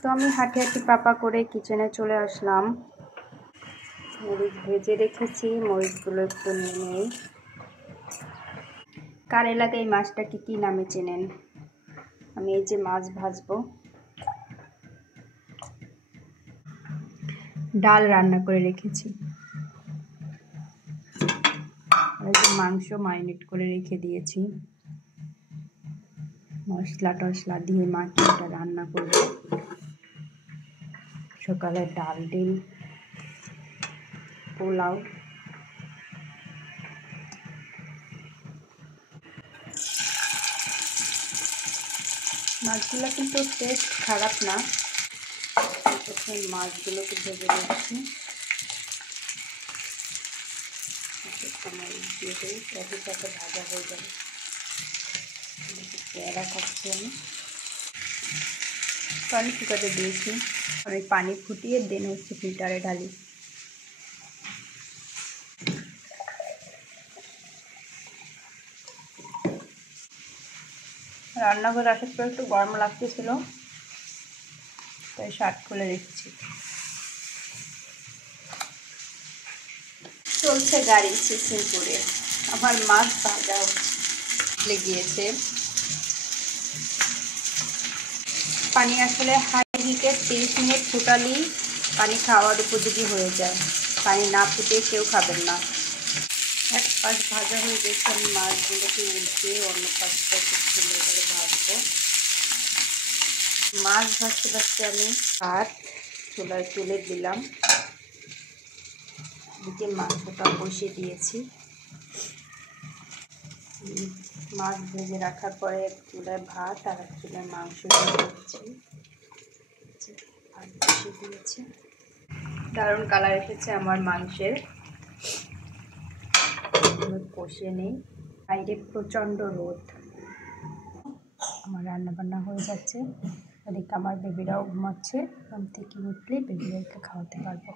তো আমি হাঁটি হাঁটি পাপা করে কিচেনে চলে আসলাম। মরিচ ভেজে রেখেছি, মরিচগুলো একটু নিয়ে নেই। কার এলাকায় এই মাছটাকে কী নামে চেনেন? আমি এই যে মাছ ভাজবো। ডাল রান্না করে রেখেছি, আর মাংস ম্যারিনেট করে রেখে দিয়েছি। মশলা টশলা দিয়ে মাখিয়ে এটা রান্না করব। সকালে ডাল ডিম পোলাও। মাছগুলো কিন্তু টেস্ট খারাপ না। প্রথমে মাছগুলোকে ভেজে নিচ্ছি, দিয়ে দিই, সাথে সাথে ভাজা হয়ে যাবে। পেয়ারা খাচ্ছি আমি কুকারে দিয়েছি, আমি পানি ফুটিয়ে দেন হচ্ছে ফিল্টারে ঢালি। রান্নাঘরে আসার পর একটু গরম লাগতেছিল, তাই শার্ট খুলে রেখেছি। চলছে গাড়ি চিচিং করে। আমার মাছ ভাজা গিয়েছে। পানি আসলে হাই হিটে 30 মিনিট ফুটালেই পানি খাওয়ার উপযোগী হয়ে যায়। পানি না ফুটে কেউ খাবেন না। এক পাশ ভাজা হয়ে গেছে, আমি মাছগুলোকে উল্টে অন্য পাশটা খুব সুন্দর করে ভাজবো। মাছ ভাজতে ভাজতে আমি ভাত চুলায় তুলে দিলাম, দিকে মাংসটা বসিয়ে দিয়েছি। মাছ ভেজে রাখার পরে এক চুলায় ভাত আর এক চুলায় মাংস দিয়েছি, ভাত বসিয়ে দিয়েছি। দারুণ কালার এসেছে আমার মাংসের। কষিয়ে নেই, বাইরে প্রচণ্ড রোদ। আমার রান্না বান্না হয়ে যাচ্ছে, এদিকে আমার বেবিরাও ঘুমাচ্ছে। ঘুম থেকে উঠলে বেবিদেরকে খাওয়াতে পারবো।